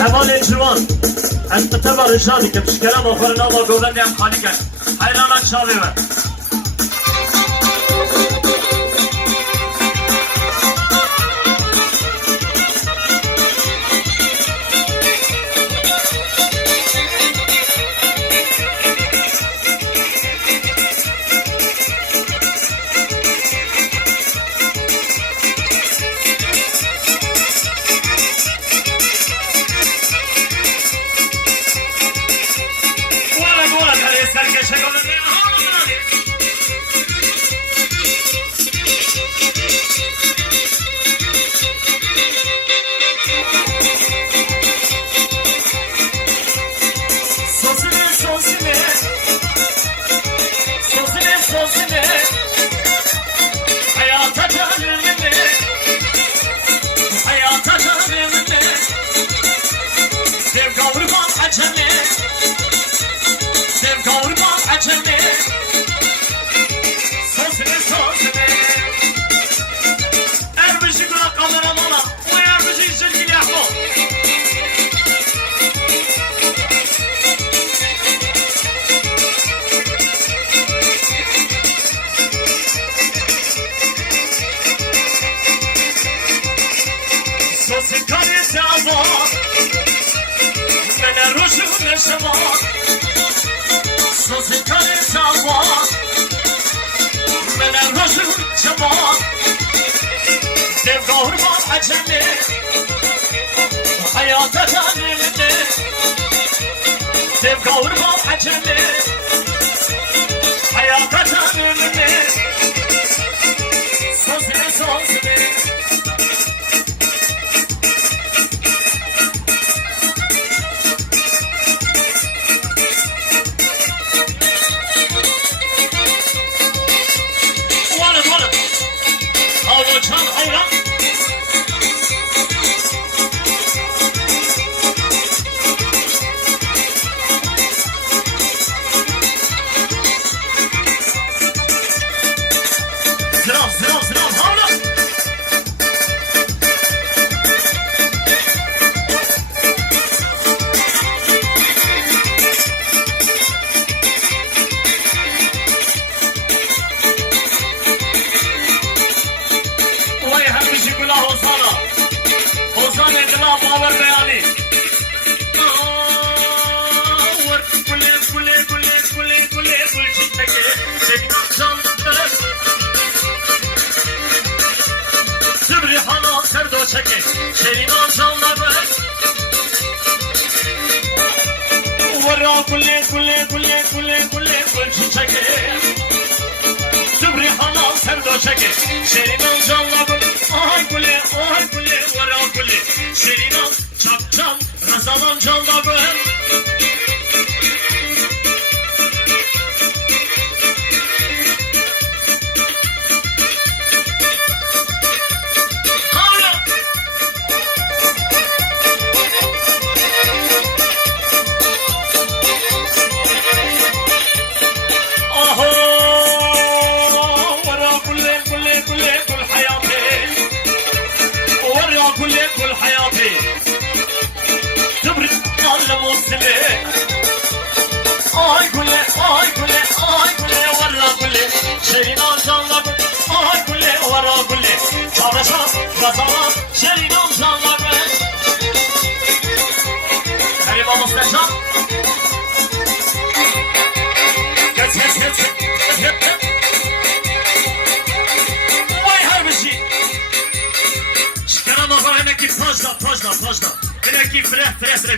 حوالي جوان أنت تبع رجالك بشكلام أخرنا الله قولنا يا خالقك حيرانا شابه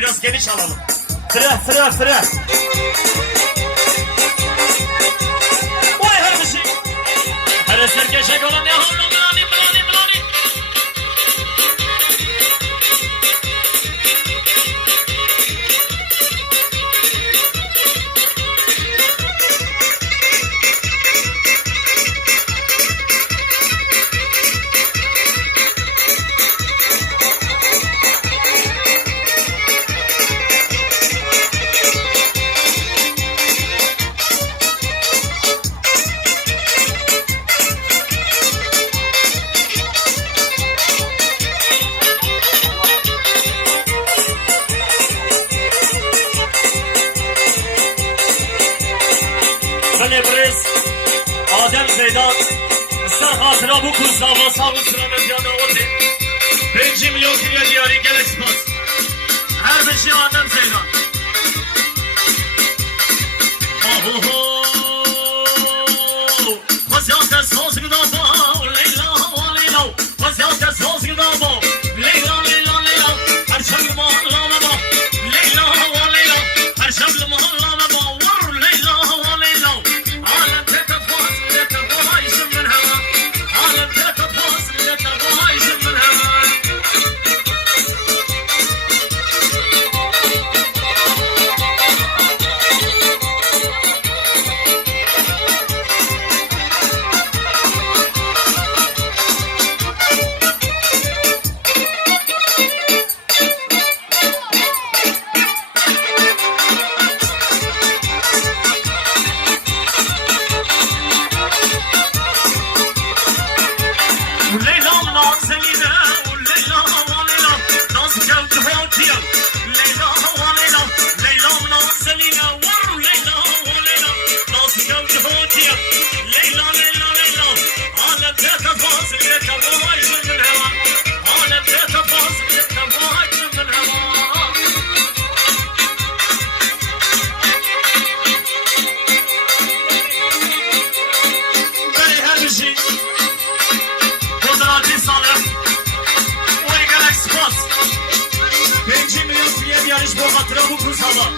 Biraz geniş alalım. Fıra. Vay her bir şey. Her eser geçecek olan ne havlu milani. Adem Zeydan Sağ hatıra bu kursava sağ sıranın canı oldu 5 milyon kilo diyarı gel ekspos Her bir şey Adem Zeydan Ohoho Vaziyate söz gıdaba Leyla ve Leyla Vaziyate söz gıdaba Leyla Leyla Leyla Her şevli mahallama bak Leyla ve Leyla Her şevli mahallama bak Var Leyla ve Leyla Alem tekafaz Tekafaz işim min heva Alem tekafaz Tekafaz işim min heva Yarış bu hatıra bu kursala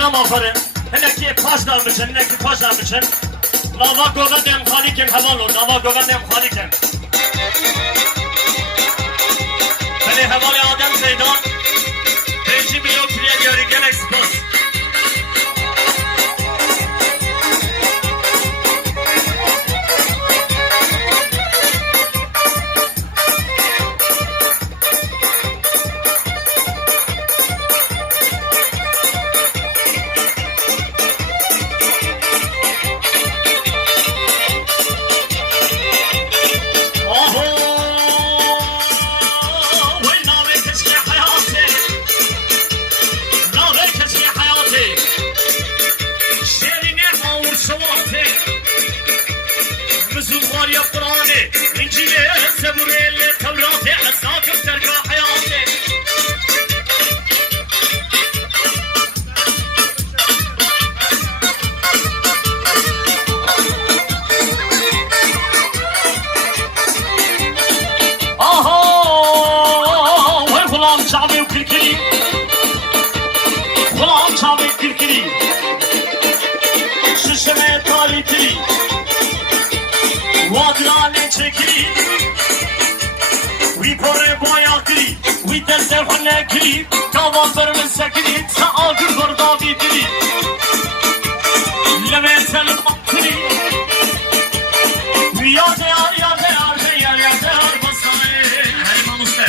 Şikeram aferin. Hele ki paşlar mıçın, hele ki paşlar mıçın. Lava govadem khalikem havalo, lava govadem khalikem. Hele havale Adem Zeydan. 5 milyon kiriye göre Galaxy Plus. Çavi kirkiri, kulağım çavi kirkiri, şişeme tarihiri, vadilane çekiri, vipore boyakiri, vitese hanekiri, kavan verme sekiri, ta ağır gorda vitiri, levesel maktiri, yade yar yade yar yar yade yar basane, Herman Usta.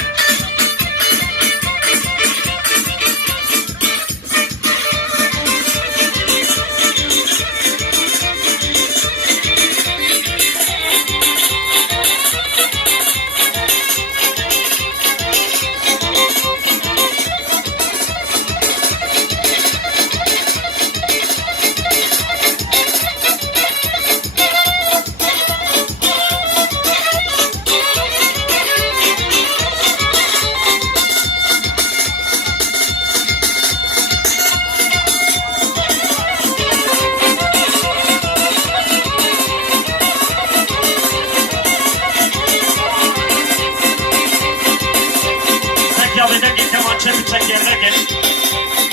Kahveden git hemen çek yerine gel.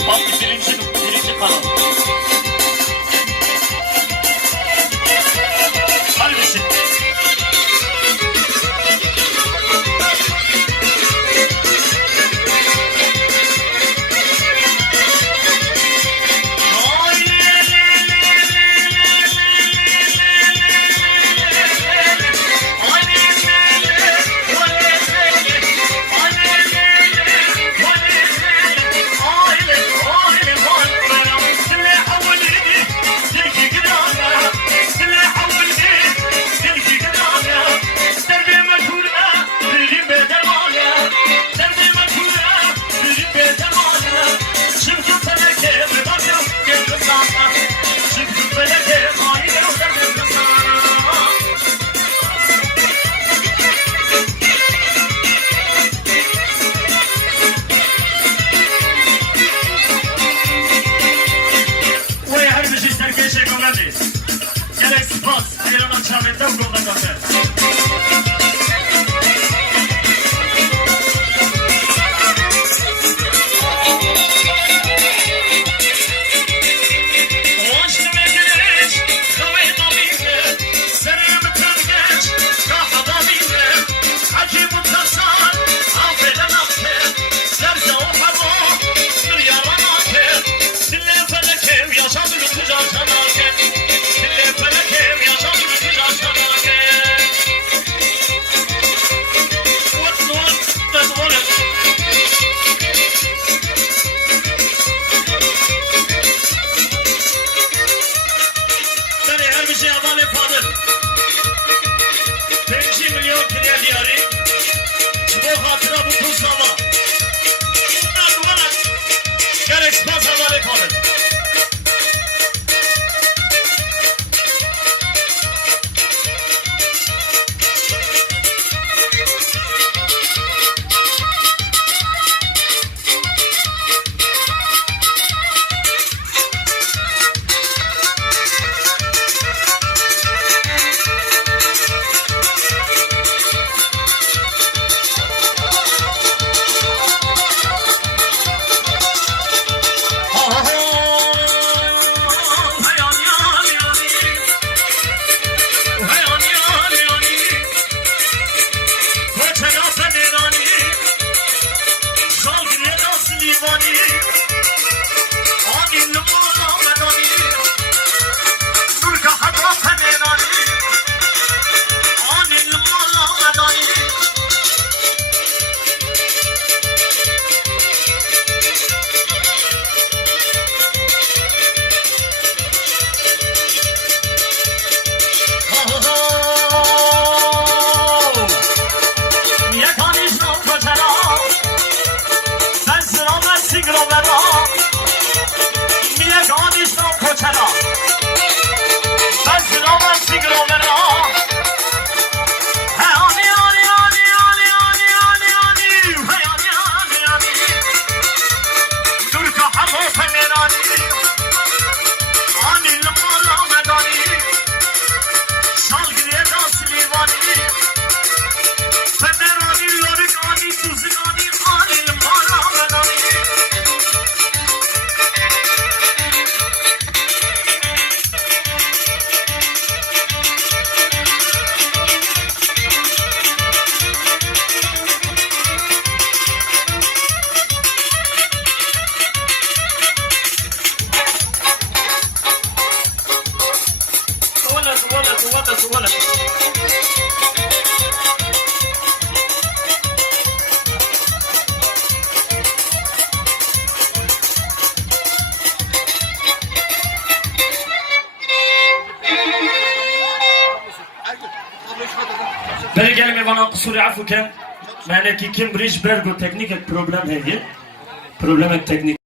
Bak birinci kanal. Hadi bir şey. Galaxy Plus, ayırın açamete okulda kaldı. بری گلی میوانا قصوری عفو کن. معنی که کم ریش برگو تکنیک پروبلم هیه. پروبلم تکنیک.